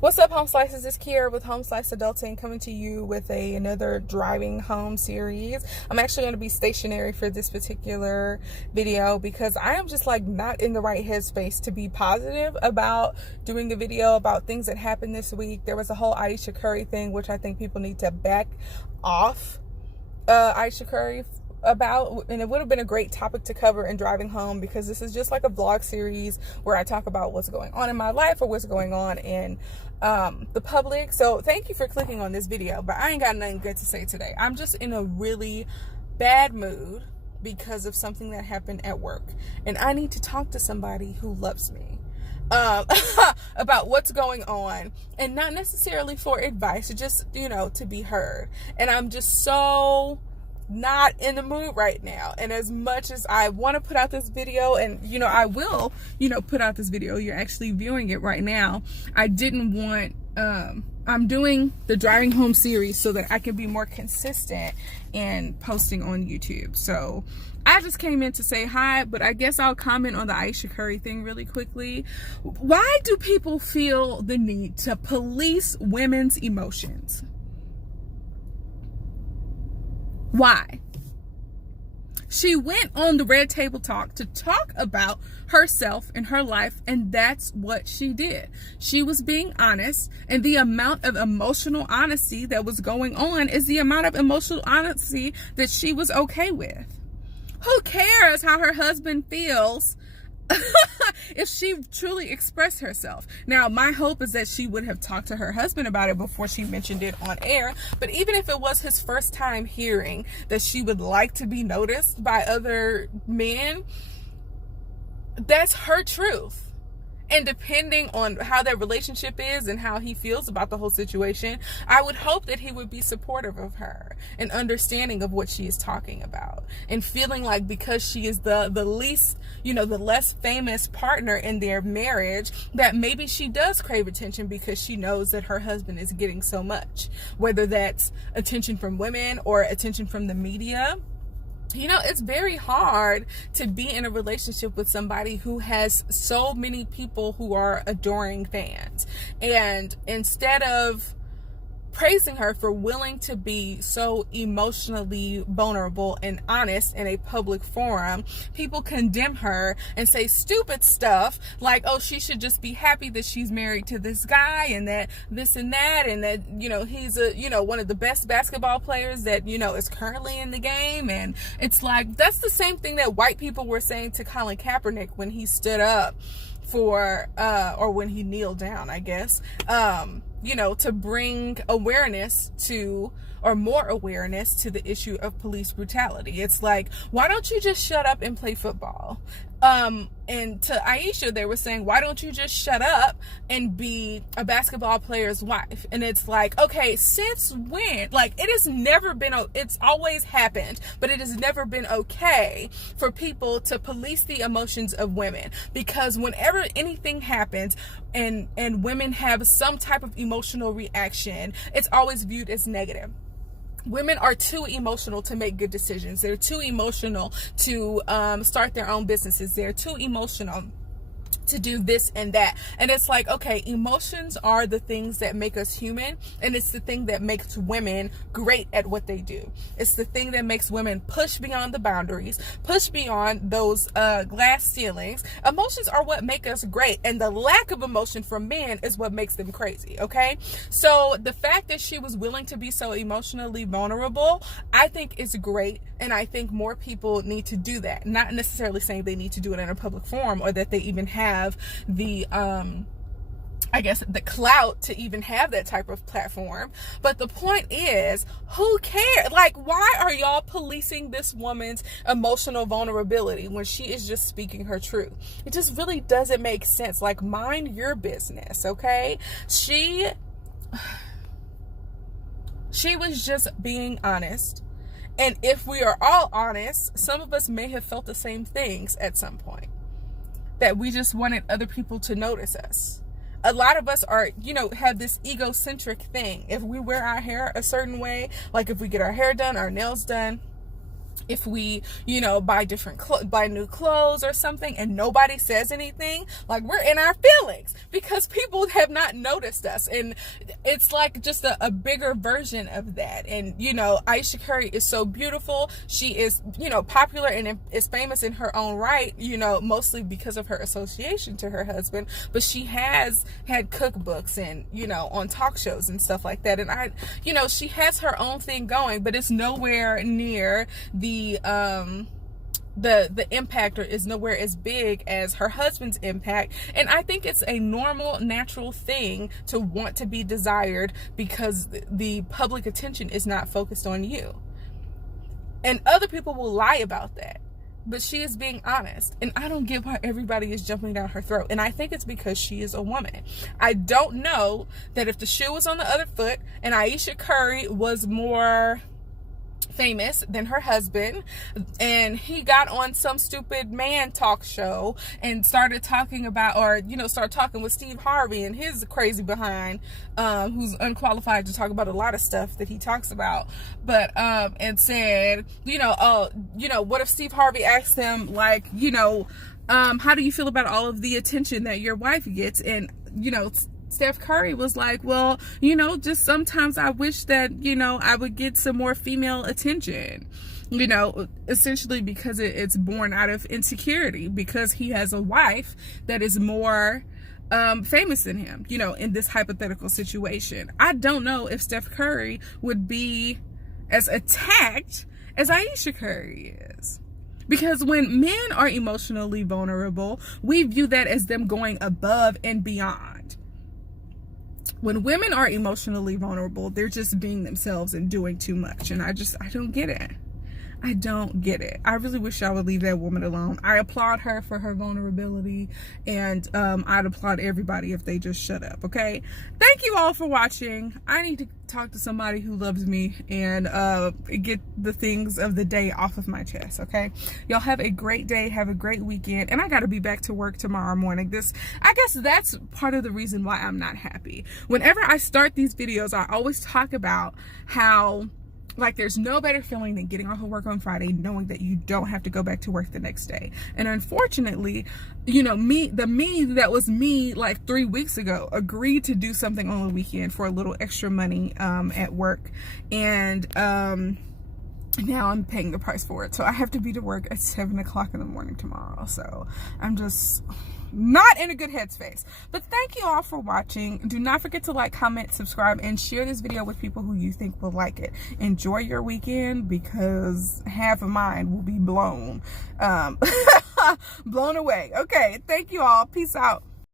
What's up, Home Slices? It's Kiera with Home Slice Adulting, coming to you with another driving home series. I'm actually going to be stationary for this particular video because I am just like not in the right headspace to be positive about doing a video about things that happened this week. There was a whole Ayesha Curry thing, which I think people need to back off Ayesha Curry about, and it would have been a great topic to cover in driving home because this is just like a vlog series where I talk about what's going on in my life or what's going on in the public. So thank you for clicking on this video, but I ain't got nothing good to say today. I'm just in a really bad mood because of something that happened at work, and I need to talk to somebody who loves me about what's going on, and not necessarily for advice, just, you know, to be heard. And I'm just so not in the mood right now, and as much as I want to put out this video, and you know I will, you know, put out this video, you're actually viewing it right now, I didn't want I'm doing the driving home series so that I can be more consistent in posting on YouTube. So I just came in to say hi, but I guess I'll comment on the Ayesha Curry thing really quickly. Why do people feel the need to police women's emotions? Why? She went on the Red Table Talk to talk about herself and her life, and that's what she did. She was being honest, and the amount of emotional honesty that was going on is the amount of emotional honesty that she was okay with. Who cares how her husband feels if she truly expressed herself? Now, my hope is that she would have talked to her husband about it before she mentioned it on air. But even if it was his first time hearing that she would like to be noticed by other men, that's her truth. And depending on how their relationship is and how he feels about the whole situation, I would hope that he would be supportive of her and understanding of what she is talking about, and feeling like because she is the least, you know, the less famous partner in their marriage, that maybe she does crave attention because she knows that her husband is getting so much, whether that's attention from women or attention from the media. You know, it's very hard to be in a relationship with somebody who has so many people who are adoring fans. And instead of praising her for willing to be so emotionally vulnerable and honest in a public forum, people condemn her and say stupid stuff like, oh, she should just be happy that she's married to this guy, and that this and that, and that, you know, he's a, you know, one of the best basketball players that, you know, is currently in the game. And it's like, that's the same thing that white people were saying to Colin Kaepernick when he stood up for or when he kneeled down, I guess, you know, to bring awareness to, or more awareness to, the issue of police brutality. It's like, why don't you just shut up and play football? And to Ayesha, they were saying, why don't you just shut up and be a basketball player's wife? And it's like, okay, since when? Like, it has never been, it's always happened, but it has never been okay for people to police the emotions of women, because whenever anything happens and women have some type of emotional reaction, it's always viewed as negative. Women are too emotional to make good decisions. They're too emotional to start their own businesses. They're too emotional to do this and that. And it's like, okay, emotions are the things that make us human, and it's the thing that makes women great at what they do. It's the thing that makes women push beyond the boundaries, push beyond those glass ceilings. Emotions are what make us great, and the lack of emotion from men is what makes them crazy. Okay, so the fact that she was willing to be so emotionally vulnerable, I think is great, and I think more people need to do that. Not necessarily saying they need to do it in a public forum, or that they even have the I guess the clout to even have that type of platform. But the point is, who cares? Like, why are y'all policing this woman's emotional vulnerability when she is just speaking her truth? It just really doesn't make sense. Like, mind your business, okay? She was just being honest. And if we are all honest, some of us may have felt the same things at some point, that we just wanted other people to notice us. A lot of us are, you know, have this egocentric thing. If we wear our hair a certain way, like if we get our hair done, our nails done, if we, buy new clothes or something and nobody says anything, like, we're in our feelings because people have not noticed us. And it's like just a bigger version of that. And, Ayesha Curry is so beautiful. She is, popular and is famous in her own right, mostly because of her association to her husband. But she has had cookbooks and, on talk shows and stuff like that. And she has her own thing going, but it's nowhere near the impact, or is nowhere as big as her husband's impact. And I think it's a normal, natural thing to want to be desired because the public attention is not focused on you. And other people will lie about that, but she is being honest. And I don't get why everybody is jumping down her throat. And I think it's because she is a woman. I don't know that if the shoe was on the other foot and Ayesha Curry was more famous than her husband, and he got on some stupid man talk show and started talking about, or started talking with Steve Harvey and his crazy behind, who's unqualified to talk about a lot of stuff that he talks about, but and said, what if Steve Harvey asked him, like, how do you feel about all of the attention that your wife gets? And Steph Curry was like, well, just sometimes I wish that, I would get some more female attention, essentially because it's born out of insecurity, because he has a wife that is more famous than him, in this hypothetical situation. I don't know if Steph Curry would be as attacked as Ayesha Curry is. Because when men are emotionally vulnerable, we view that as them going above and beyond. When women are emotionally vulnerable, they're just being themselves and doing too much. And I don't get it. I don't get it. I really wish I would leave that woman alone. I applaud her for her vulnerability, and I'd applaud everybody if they just shut up, okay? Thank you all for watching. I need to talk to somebody who loves me and get the things of the day off of my chest, okay? Y'all have a great day. Have a great weekend. And I got to be back to work tomorrow morning. I guess that's part of the reason why I'm not happy. Whenever I start these videos, I always talk about how, like, there's no better feeling than getting off of work on Friday knowing that you don't have to go back to work the next day. And unfortunately, the me that was me like 3 weeks ago agreed to do something on the weekend for a little extra money at work. And now I'm paying the price for it. So I have to be to work at 7 o'clock in the morning tomorrow. So I'm just not in a good headspace. But thank you all for watching. Do not forget to like, comment, subscribe, and share this video with people who you think will like it. Enjoy your weekend, because half of mine will be blown away. Okay, thank you all. Peace out.